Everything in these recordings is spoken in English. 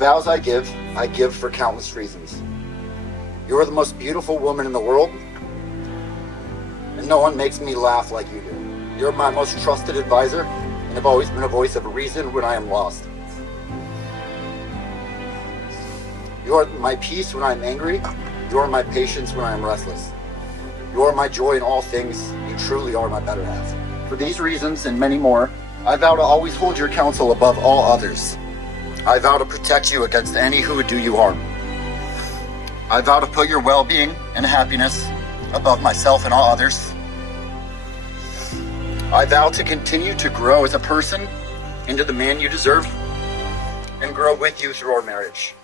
vows I give for countless reasons. You are the most beautiful woman in the world, and no one makes me laugh like you do. You're my most trusted advisor, and have always been a voice of reason when I am lost. You are my peace when I am angry. You are my patience when I am restless. You are my joy in all things. You truly are my better half. For these reasons and many more, I vow to always hold your counsel above all others. I vow to protect you against any who would do you harm. I vow to put your well-being and happiness above myself and all others. I vow to continue to grow as a person into the man you deserve and grow with you through our marriage.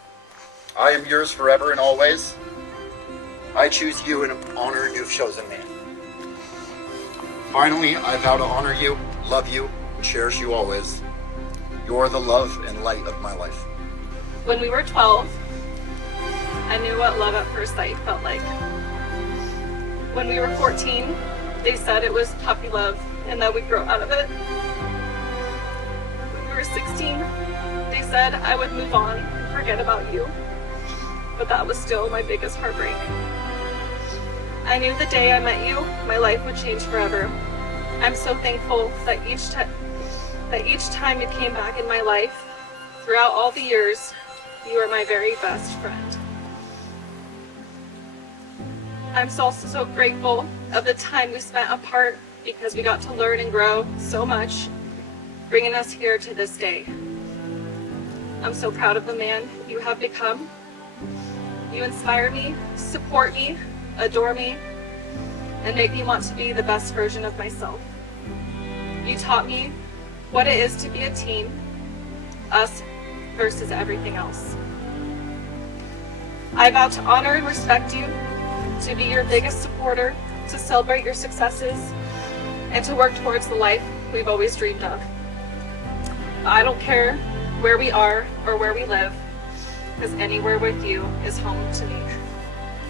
I am yours forever and always. I choose you and honor you've chosen me. Finally, I vow to honor you, love you, and cherish you always. You are the love and light of my life. When we were 12, I knew what love at first sight felt like. When we were 14, they said it was puppy love and that we'd grow out of it. When we were 16, they said I would move on and forget about you. But that was still my biggest heartbreak. I knew the day I met you, my life would change forever. I'm so thankful that each time you came back in my life, throughout all the years, you are my very best friend. I'm also so grateful of the time we spent apart because we got to learn and grow so much, bringing us here to this day. I'm so proud of the man you have become. You inspire me, support me, adore me, and make me want to be the best version of myself. You taught me what it is to be a team, us versus everything else. I vow to honor and respect you, to be your biggest supporter, to celebrate your successes, and to work towards the life we've always dreamed of. I don't care where we are or where we live, because anywhere with you is home to me.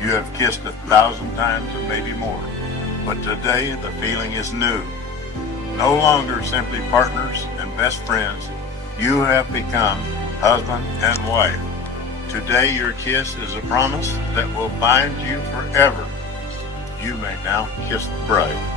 You have kissed 1,000 times and maybe more, but today the feeling is new. No longer simply partners and best friends, you have become husband and wife. Today your kiss is a promise that will bind you forever. You may now kiss the bride.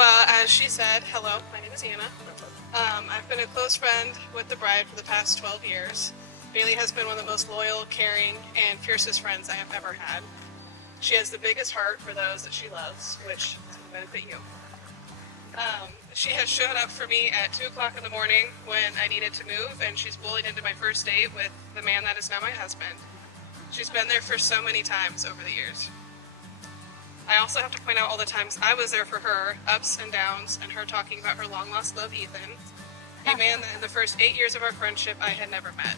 Well, as she said, hello, my name is Anna. I've been a close friend with the bride for the past 12 years. Bailey has been one of the most loyal, caring, and fiercest friends I have ever had. She has the biggest heart for those that she loves, which will benefit you. She has shown up for me at 2 o'clock in the morning when I needed to move, and she's bullied into my first date with the man that is now my husband. She's been there for so many times over the years. I also have to point out all the times I was there for her, ups and downs, and her talking about her long-lost love, Ethan, a man that in the first 8 years of our friendship I had never met.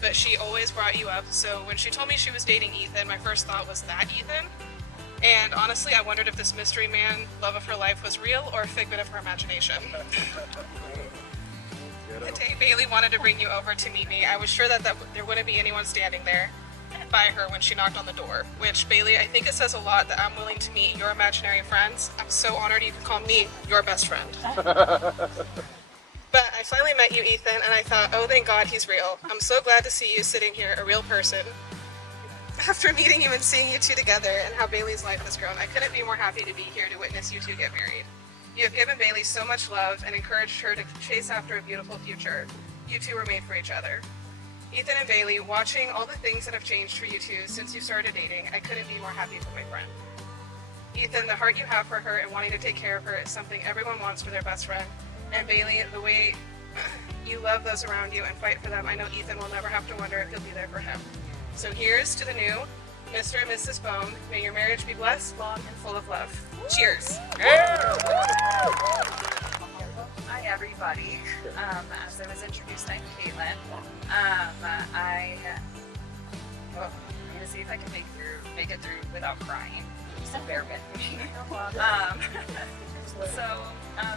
But she always brought you up, so when she told me she was dating Ethan, my first thought was that Ethan. And honestly, I wondered if this mystery man, love of her life, was real or a figment of her imagination. The day Bailey wanted to bring you over to meet me, I was sure that there wouldn't be anyone standing there by her when she knocked on the door. Which, Bailey, I think it says a lot that I'm willing to meet your imaginary friends. I'm so honored you can call me your best friend. But I finally met you, Ethan, and I thought, oh, thank God he's real. I'm so glad to see you sitting here, a real person. After meeting you and seeing you two together and how Bailey's life has grown, I couldn't be more happy to be here to witness you two get married. You have given Bailey so much love and encouraged her to chase after a beautiful future. You two were made for each other. Ethan and Bailey, watching all the things that have changed for you two since you started dating, I couldn't be more happy for my friend. Ethan, the heart you have for her and wanting to take care of her is something everyone wants for their best friend. And Bailey, the way you love those around you and fight for them, I know Ethan will never have to wonder if you'll be there for him. So here's to the new Mr. and Mrs. Bone. May your marriage be blessed, long, and full of love. Cheers. Hi everybody. As I was introduced, I'm Caitlin. I'm gonna see if I can make it through without crying. Just bear with me.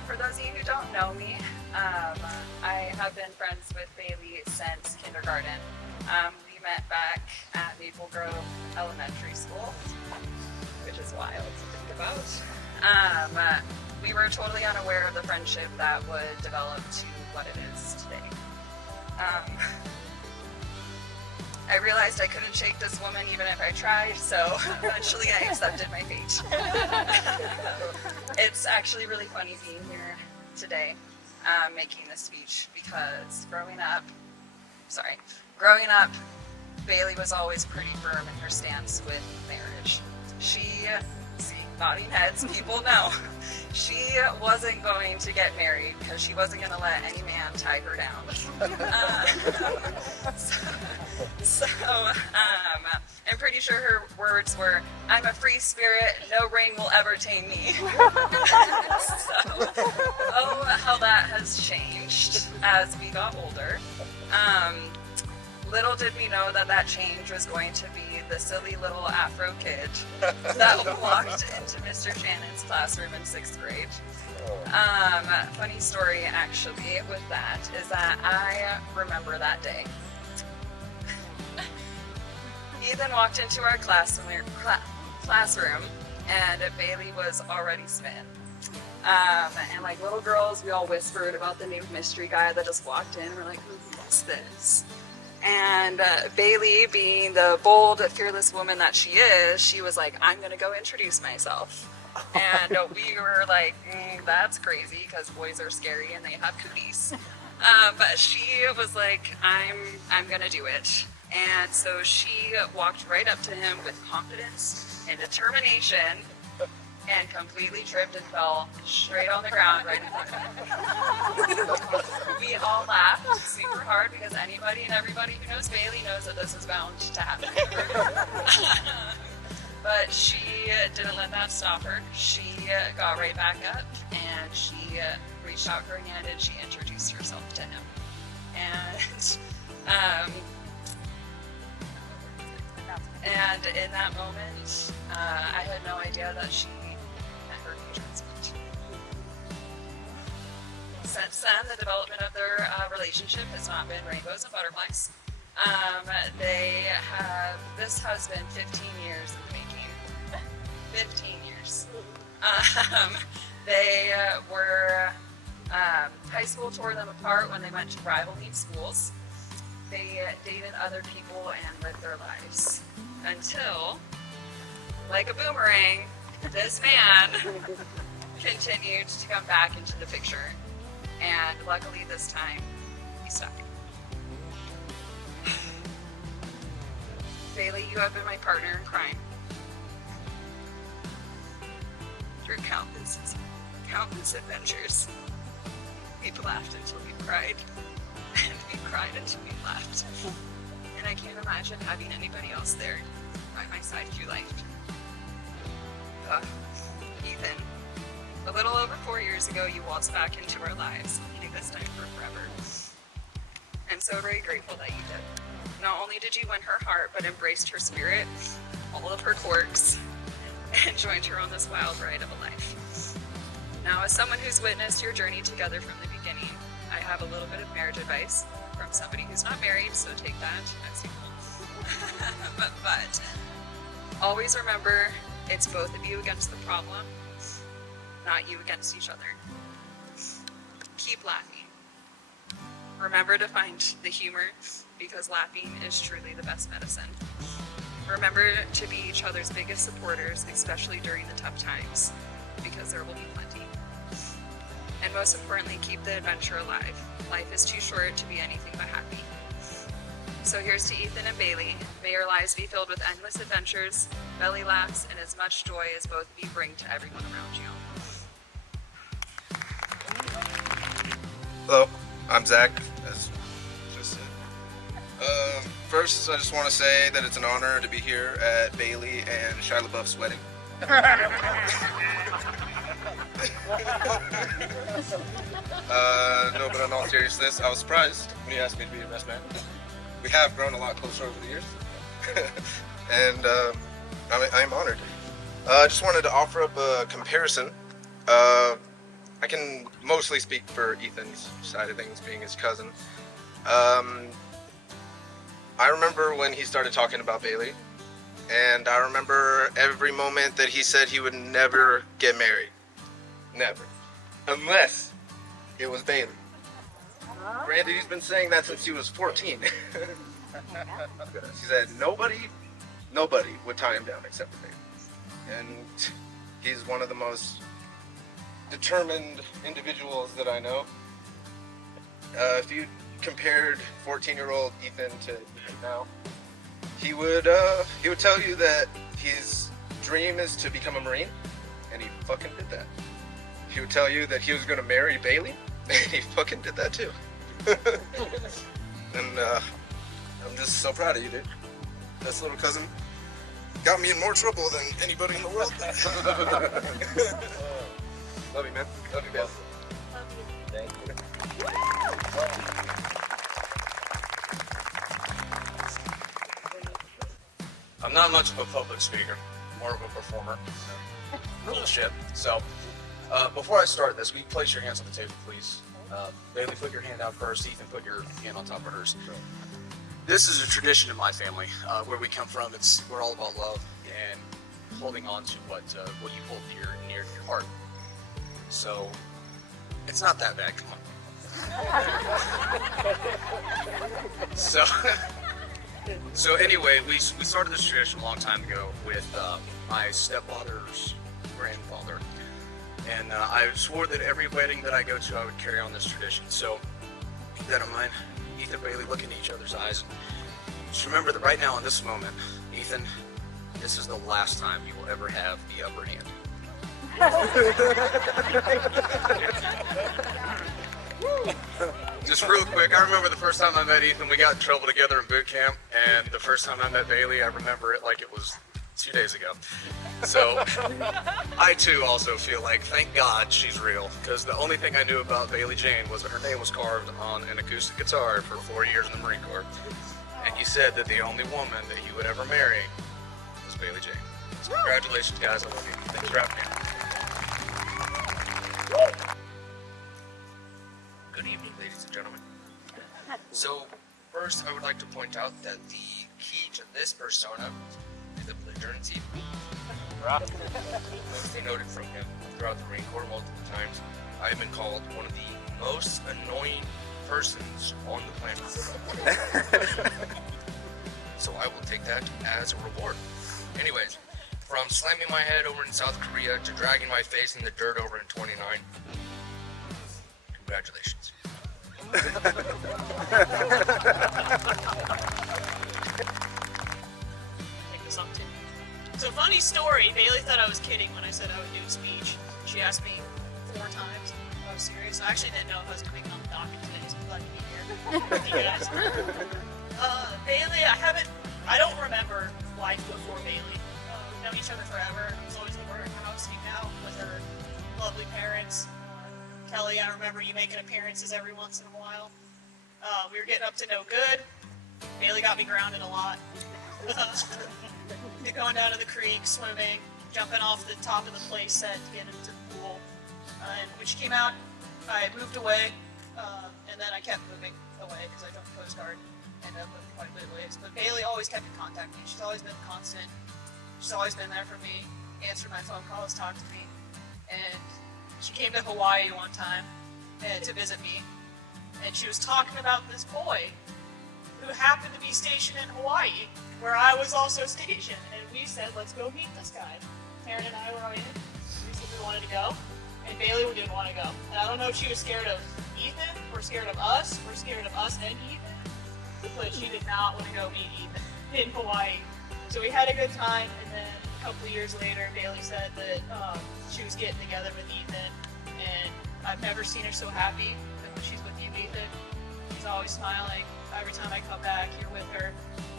For those of you who don't know me, I have been friends with Bailey since kindergarten. We met back at Maple Grove Elementary School, which is wild to think about. We were totally unaware of the friendship that would develop to what it is today. I realized I couldn't shake this woman even if I tried, so eventually I accepted my fate. It's actually really funny being here today, making this speech, because growing up, Bailey was always pretty firm in her stance with marriage. Nodding heads, people know. She wasn't going to get married because she wasn't going to let any man tie her down. I'm pretty sure her words were, "I'm a free spirit, no ring will ever tame me." How that has changed as we got older. Little did we know that change was going to be the silly little Afro kid that walked into Mr. Shannon's classroom in 6th grade. Funny story actually with that is that I remember that day. Ethan walked into our classroom and Bailey was already smitten. And like little girls, we all whispered about the new mystery guy that just walked in. We're like, who's this? And Bailey, being the bold, fearless woman that she is, she was like, I'm going to go introduce myself. And we were like, that's crazy because boys are scary and they have cooties. But she was like, I'm going to do it. And so she walked right up to him with confidence and determination and completely tripped and fell straight on the ground right in front of him. We all laughed super hard because anybody and everybody who knows Bailey knows that this is bound to happen. But she didn't let that stop her. She got right back up and she reached out her hand and she introduced herself to him. And in that moment, I had no idea that she met her future husband. Since then, the development of their relationship has not been rainbows and butterflies. This has been 15 years in the making. 15 years. High school tore them apart when they went to rivaling schools. They dated other people and lived their lives. Until, like a boomerang, this man continued to come back into the picture. And luckily this time, he stuck. Bailey, you have been my partner in crime. Through countless adventures. We've laughed until we've cried. And we've cried until we've laughed. And I can't imagine having anybody else there by my side through life. Ethan, a little over 4 years ago, you waltzed back into our lives, leading this time for forever. I'm so very grateful that you did. Not only did you win her heart, but embraced her spirit, all of her quirks, and joined her on this wild ride of a life. Now, as someone who's witnessed your journey together from the beginning, I have a little bit of marriage advice from somebody who's not married, so take that as you will. but always remember, it's both of you against the problem, not you against each other. Keep laughing. Remember to find the humor, because laughing is truly the best medicine. Remember to be each other's biggest supporters, especially during the tough times, because there will be plenty. And most importantly, keep the adventure alive. Life is too short to be anything but happy. So here's to Ethan and Bailey. May your lives be filled with endless adventures, belly laughs, and as much joy as both of you bring to everyone around you. Hello, I'm Zach, as just said. First, I just want to say that it's an honor to be here at Bailey and Shia LaBeouf's wedding. No, but in all seriousness, I was surprised when you asked me to be your best man. We have grown a lot closer over the years, and I'm honored. I just wanted to offer up a comparison. I can mostly speak for Ethan's side of things, being his cousin. I remember when he started talking about Bailey, and I remember every moment that he said he would never get married. Never. Unless it was Bailey. Granted, he's been saying that since he was 14. He said nobody would tie him down except for Bailey. And he's one of the most determined individuals that I know. If you compared 14-year-old Ethan to Ethan now, he would tell you that his dream is to become a Marine, and he fucking did that. He would tell you that he was going to marry Bailey, and he fucking did that too. And I'm just so proud of you, dude. This little cousin got me in more trouble than anybody in the world. Love you, man. Love you, both. Thank you. I'm not much of a public speaker, more of a performer. Bullshit. So, before I start this, will you place your hands on the table, please? Bailey, put your hand out first. Ethan, put your hand on top of hers. This is a tradition in my family. Where we come from, we're all about love and holding on to what you hold near your heart. So, it's not that bad. Come on. So anyway, we started this tradition a long time ago with my stepfather's grandfather. And I swore that every wedding that I go to, I would carry on this tradition. So keep that in mind. Ethan, Bailey, look into each other's eyes. Just remember that right now in this moment, Ethan, this is the last time you will ever have the upper hand. Just real quick, I remember the first time I met Ethan, we got in trouble together in boot camp, and the first time I met Bailey, I remember it like it was 2 days ago. So, I too also feel like, thank God she's real, because the only thing I knew about Bailey Jane was that her name was carved on an acoustic guitar for 4 years in the Marine Corps, and you said that the only woman that you would ever marry was Bailey Jane. So congratulations, guys, I love you. Thanks for having me. Good evening, ladies and gentlemen. So, first I would like to point out that the key to this persona is the belligerency. Mostly noted from him throughout the Marine Corps multiple times, I have been called one of the most annoying persons on the planet. So I will take that as a reward. Anyways, from from slamming my head over in South Korea to dragging my face in the dirt over in 29. Congratulations. Take this up too. So funny story, Bailey thought I was kidding when I said I would do a speech. She asked me 4 times if I was serious. I actually didn't know if I was coming on the docket today, so I'm glad to be here with you guys. Bailey, I don't remember life before Bailey. We've known each other forever. I was always over at her house, hanging out with her lovely parents. Kelly, I remember you making appearances every once in a while. We were getting up to no good. Bailey got me grounded a lot. Going down to the creek, swimming, jumping off the top of the play set to get into the pool. And when she came out, I moved away, and then I kept moving away because I jumped Coast Guard and ended up moving quite a bit of ways. But Bailey always kept in contact with me. She's always been constant. She's always been there for me, answered my phone calls, talked to me. And she came to Hawaii one time to visit me, and she was talking about this boy who happened to be stationed in Hawaii, where I was also stationed. And we said, let's go meet this guy. Taryn and I were in. We said we wanted to go, and Bailey didn't want to go. And I don't know if she was scared of Ethan, or scared of us, or scared of us and Ethan, but she did not want to go meet Ethan in Hawaii. So we had a good time, and then a couple of years later, Bailey said that she was getting together with Ethan, and I've never seen her so happy than when she's with you, Ethan. She's always smiling. Every time I come back, you're with her,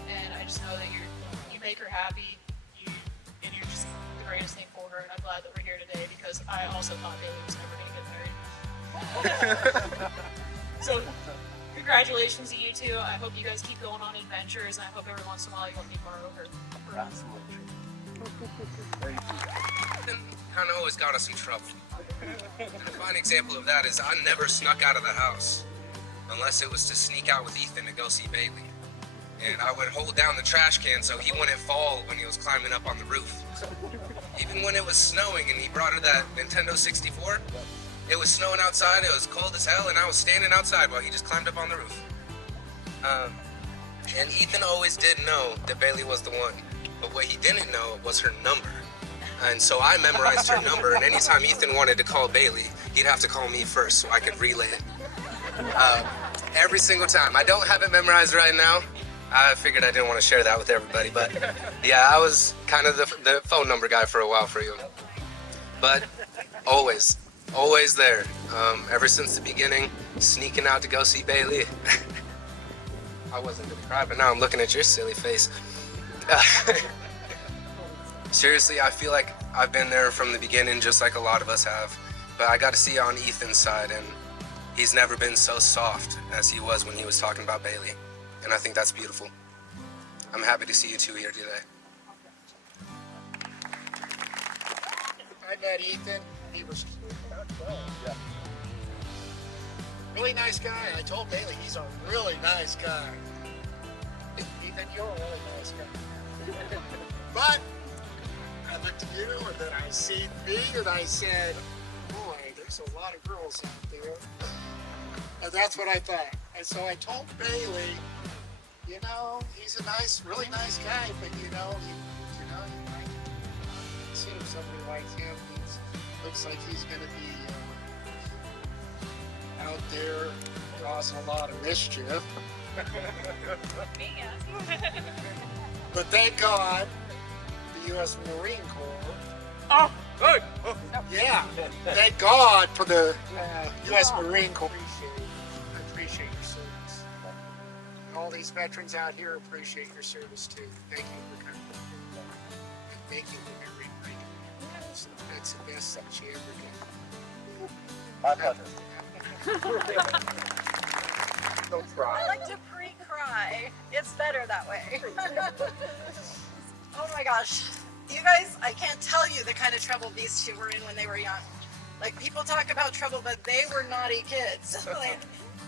and I just know that you make her happy, and you're just the greatest thing for her, and I'm glad that we're here today because I also thought Bailey was never going to get married. So, congratulations to you two. I hope you guys keep going on adventures, and I hope every once in a while you let me borrow her. Ethan kind of always got us in trouble. And a fine example of that is I never snuck out of the house unless it was to sneak out with Ethan to go see Bailey. And I would hold down the trash can so he wouldn't fall when he was climbing up on the roof. Even when it was snowing and he brought her that Nintendo 64, it was snowing outside, it was cold as hell, and I was standing outside while he just climbed up on the roof. And Ethan always did know that Bailey was the one, but what he didn't know was her number. And so I memorized her number, and anytime Ethan wanted to call Bailey, he'd have to call me first so I could relay it. Every single time. I don't have it memorized right now. I figured I didn't want to share that with everybody, but yeah, I was kind of the phone number guy for a while for you. But always there. Ever since the beginning, sneaking out to go see Bailey. I wasn't gonna cry, but now I'm looking at your silly face. Seriously, I feel like I've been there from the beginning, just like a lot of us have. But I got to see on Ethan's side, and he's never been so soft as he was when he was talking about Bailey. And I think that's beautiful. I'm happy to see you two here today. I met Ethan. He was really nice guy. I told Bailey he's a really nice guy. Ethan, you're a really nice guy. But I looked at you, and then I seen me, and I said, boy, there's a lot of girls out there. And that's what I thought. And so I told Bailey, you know, he's a nice, really nice guy, but you might consider somebody like him. Looks like he's going to be out there causing a lot of mischief. But thank God, the U.S. Marine Corps. Oh, good. Yeah, thank God for the U.S. Marine Corps. I appreciate your service. And all these veterans out here appreciate your service too. Thank you for coming and making the Marine Corps. That's the best that you ever get. My pleasure. Don't cry. I like to pre-cry. It's better that way. Oh my gosh. You guys, I can't tell you the kind of trouble these two were in when they were young. Like, people talk about trouble, but they were naughty kids. Like,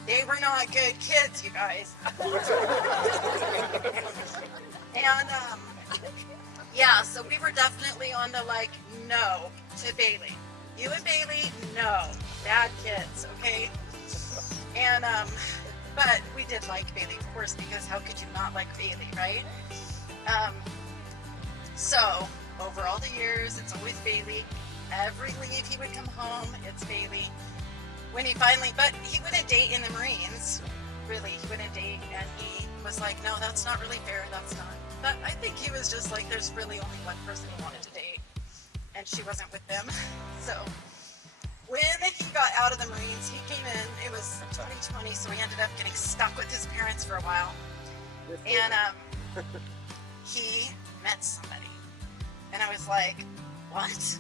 they were not good kids, you guys. And, yeah, so we were definitely on the, like, no to Bailey. You and Bailey, no. Bad kids, okay? And, but we did like Bailey, of course, because how could you not like Bailey, right? So, over all the years, it's always Bailey. Every leave he would come home, it's Bailey. When he finally, but he wouldn't date in the Marines. Really, he wouldn't date, and he was like, no, that's not really fair, that's not. But I think he was just like, there's really only one person he wanted to date, and she wasn't with them. So when he got out of the Marines, he came in, it was 2020, so he ended up getting stuck with his parents for a while. And he met somebody. And I was like, what?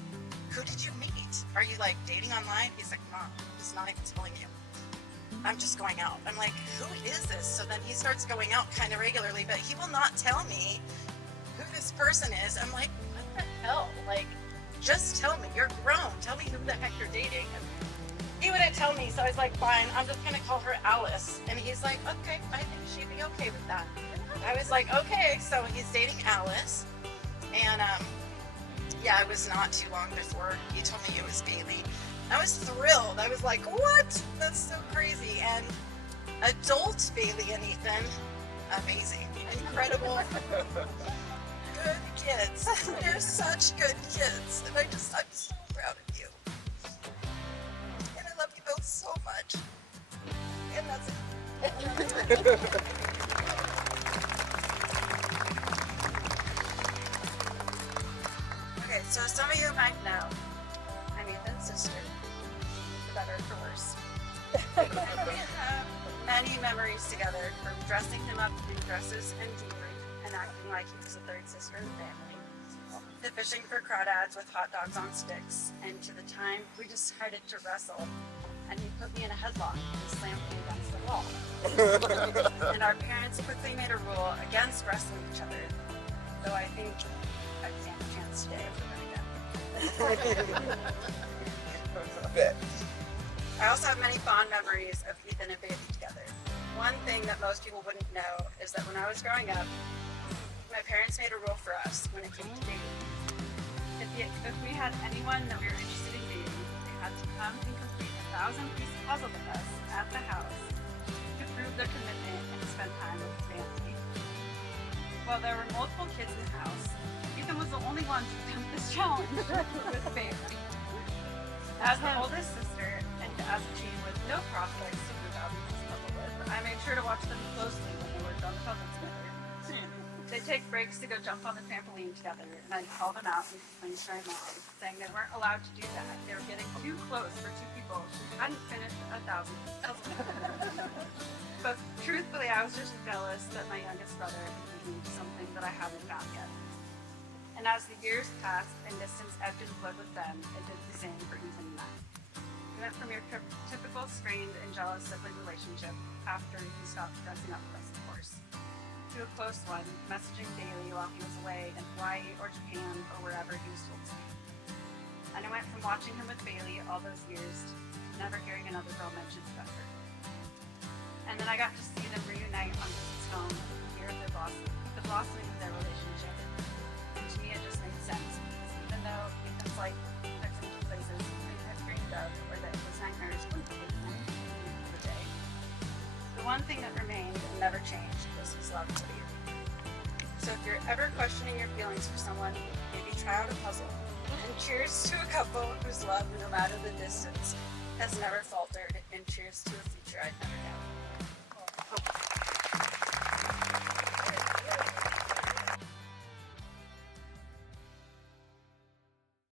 Who did you meet? Are you like dating online? He's like, Mom, I'm just not even telling you. I'm just going out. I'm like, who is this? So then he starts going out kind of regularly, but he will not tell me who this person is. I'm like, what the hell? Like, just tell me. You're grown. Tell me who the heck you're dating. And he wouldn't tell me, so I was like, fine, I'm just gonna call her Alice. And he's like, okay, I think she'd be okay with that. I was like, okay, so he's dating Alice. And yeah, it was not too long before he told me it was Bailey. I was thrilled. I was like, what? That's so crazy. And adult Bailey and Ethan, amazing, incredible, good kids. They're such good kids. And I'm so proud of you. And I love you both so much. And that's it. Okay, so some of you might know I'm Ethan's sister, for better or for worse. We have many memories together, from dressing him up in dresses and jewelry and acting like he was a third sister in the family, to fishing for crawdads with hot dogs on sticks, and to the time we decided to wrestle and he put me in a headlock and slammed me against the wall. And our parents quickly made a rule against wrestling each other, though I think I'd stand a chance today if we're gonna get. I also have many fond memories of Ethan and Bailey together. One thing that most people wouldn't know is that when I was growing up, my parents made a rule for us when it came to dating. If we had anyone that we were interested in dating, they had to come and complete a 1,000-piece puzzle with us at the house to prove their commitment and spend time with the family. While there were multiple kids in the house, Ethan was the only one to attempt this challenge with Bailey. As the oldest sister, and as a teen with no prospects to move out of this puzzle with, I made sure to watch them closely when they worked on the puzzle together. They'd take breaks to go jump on the trampoline together, and I'd call them out and complain to my mom, saying they weren't allowed to do that. They were getting too close for two people who hadn't finished 1,000 puzzles. But truthfully, I was just jealous that my youngest brother had beaten me to something that I hadn't found yet. And as the years passed and distance ebbed and flowed with them, it did the same for Ethan and I. We went from your typical strained and jealous sibling relationship, after he stopped dressing up with us, of course, to a close one, messaging daily while he was away in Hawaii or Japan or wherever he was told to be. And I went from watching him with Bailey all those years to never hearing another girl mention Spencer. And then I got to see them reunite on visits home, hear of the blossoming of their relationship. And to me it just made sense, because even though Ethan's like texting to places we had dreamed of, or that his nightmares wouldn't be the day, the one thing that remained and never changed was his love for Bailey. So if you're ever questioning your feelings for someone, maybe try out a puzzle. And cheers to a couple whose love, no matter the distance, has never faltered, and cheers to a future I'd never known.